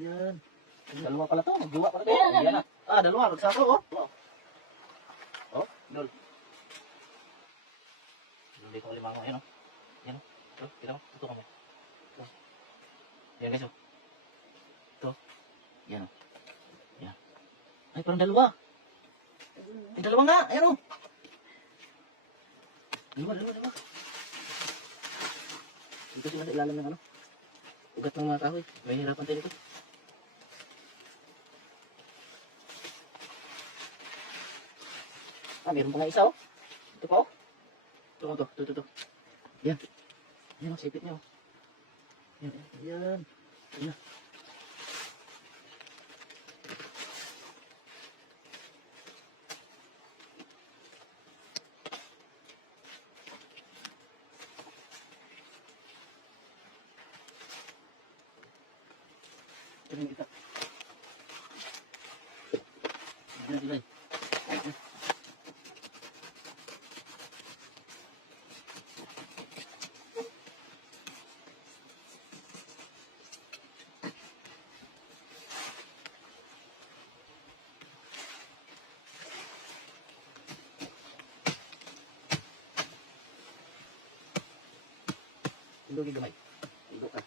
Yan. Dalawa pala to. Magjowa pala to. Yan na. Ah, dalawa. Magsako, oh. Oh, dol. Dito ko limango. Yan, oh. Yan, oh. Ito, kita mo. Ito kami. Ito. Yan, guys, oh. Ito. Yan, oh. Yan. Ay, parang dalawa. Ay, dalawa nga. Ayan, oh. Dalawa. Dito sila sa ilalim ng ano. Ugat ng mga kahoy. May hirapan tayo dito. Ah, meron pa nga isa, oh. Ito pa, oh. Ito. Yan. Yan, oh, sipit niya, oh. Yan. Yan. Ito kita. Yan sila, eh. Tindog yung gamay. Tindog ka.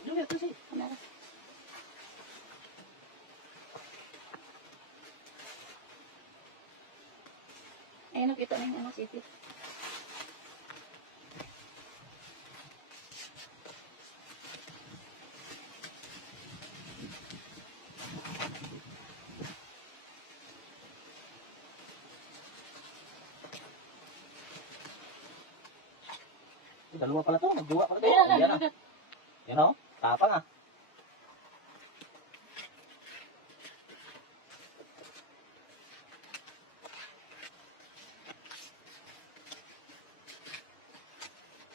Tindog yan, kasi. Kamera. Ayun, nakita na yung ano, sipit. Dalawa pala to. Magjowa pala to. Yan na. Yan, oh. Tapang, ah.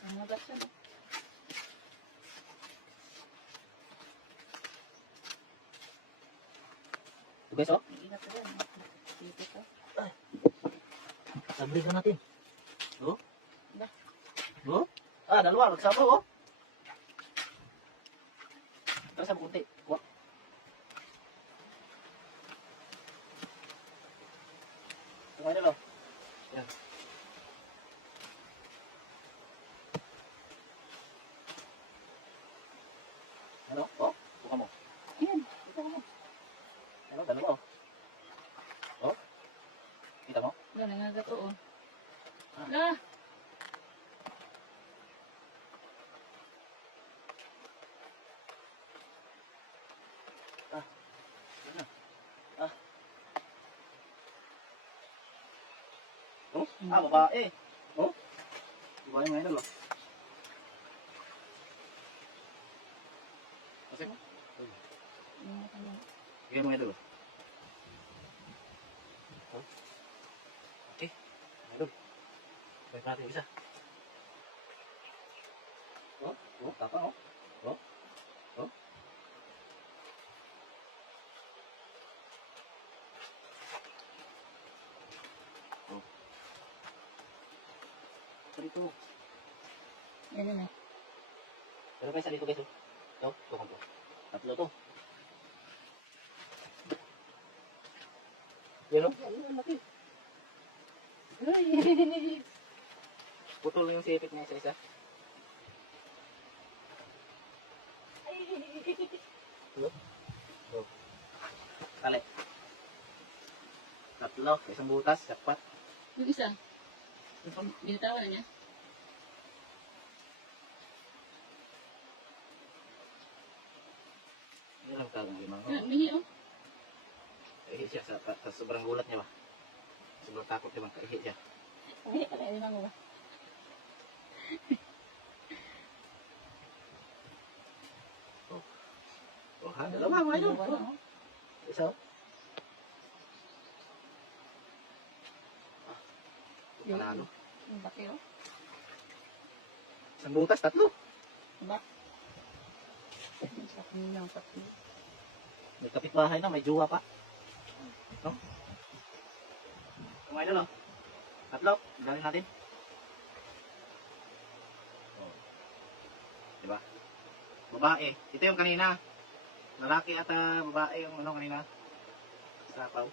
Ano ba siya, no? Ito, guys, oh. Ingat ko yan. Sipit, oh. Sabri ka natin. Oh. Ba? Oh. Ah, dalawa. Magsako, oh. Tara sa kunti. Kuha. Ito kayo dalawa. Yan. Ano? Oh. Buka mo. Ayan, kita ko. Ano? Dalawa, oh. Oh. Kita mo? Yan, nangagat, oo. Ah. La! Oh. Ah, babae. Oh. Babae mga idol, oh. Kasi mo? Bigyan mga idol, oh. Oh. Okay. Mga idol. Balik natin yung isa. Oh. Oh. Tapang, oh. Oh. Oh. Oh. Ito dito. Yan na. Pero guys, dito guys, oh. Ito, ito. Tatlo to. Yan, oh. Yan, laki. Putol yung sipit niya isa-isa. Hello? Oh. Tali. Tatlo, isang butas, sapat. Yung isa. Binitawan na niya. Yan lang tagang limang. Yan, bihi, oh. Kaihi siya sa sobrang gulat niya ba? Sobrang takot niya ba? Kaihi siya. Bihi pala, yun lang ba? Oh, ha? Dalawa, mga idol. Dalawa na, oh. Isa, oh. Panalo. Yung baki, oh. Isang butas, tatlo. Diba? Sa kanilang tatlo. May kapitbahay na, may jowa pa. No? Mga idol, oh. Tatlo, galing natin. Oh. Diba? Babae. Ito yung kanina. lalaki at babae yung ano kanina. Sapaw.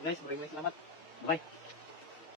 Guys, maraming salamat. Bye.